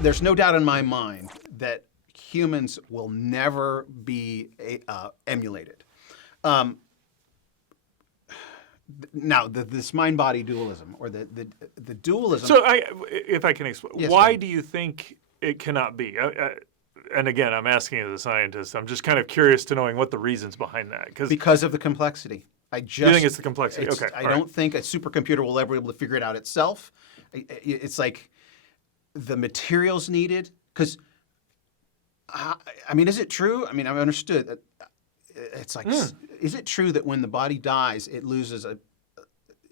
there's no doubt in my mind that humans will never be emulated. Now, this mind-body dualism, or the dualism. So, if I can explain, Yes, why go. do you think it cannot be? And again, I'm asking as a scientist. I'm just kind of curious to knowing what the reasons behind that. Because of the complexity. You think it's the complexity? Okay. I don't think a supercomputer will ever be able to figure it out itself. It's like the materials needed. Because, I mean, is it true? I mean, I've understood that it's like, is it true that when the body dies, it loses a...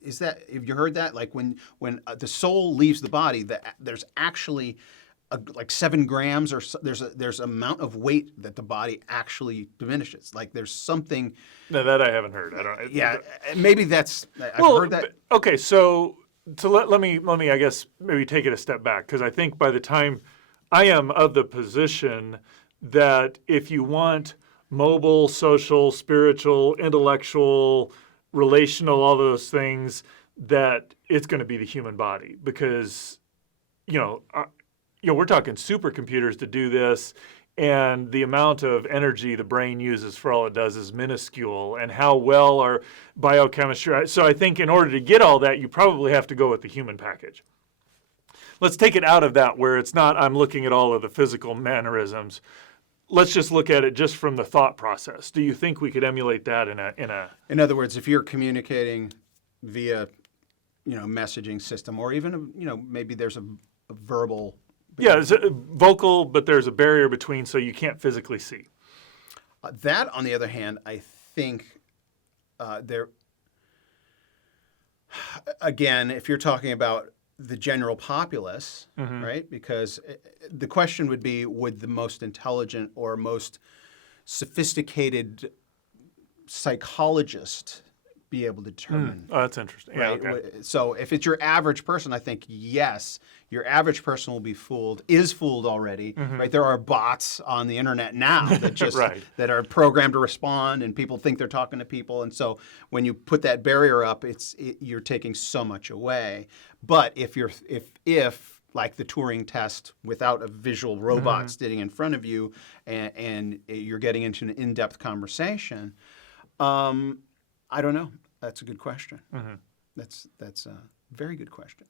Is that, have you heard that? Like when the soul leaves the body, there's actually like 7 grams, or there's amount of weight that the body actually diminishes. Like there's something. No, that I haven't heard. I don't. Yeah, maybe that's. I've heard that. Okay, so let me I guess maybe take it a step back, because I think by the time I am of the position that if you want mobile, social, spiritual, intellectual, relational, all those things, that it's going to be the human body, because we're talking supercomputers to do this, and the amount of energy the brain uses for all it does is minuscule, and how well our biochemistry. So I think in order to get all that, you probably have to go with the human package. Let's take it out of that, where it's not I'm looking at all of the physical mannerisms. Let's just look at it just from the thought process. Do you think we could emulate that in a? In other words, if you're communicating via, messaging system, or even, maybe there's a verbal. Yeah, it's vocal, but there's a barrier between, so you can't physically see. That, on the other hand, I think there. Again, if you're talking about the general populace, right? Because the question would be, would the most intelligent or most sophisticated psychologist be able to determine? Oh, that's interesting. Right? Yeah, okay. So if it's your average person, I think, yes, your average person will be fooled, is fooled already, right? There are bots on the internet now that just Right. that are programmed to respond, and people think they're talking to people. And so when you put that barrier up, you're taking so much away. But if like the Turing test, without a visual robot sitting in front of you, and you're getting into an in-depth conversation, I don't know. That's a good question. That's a very good question.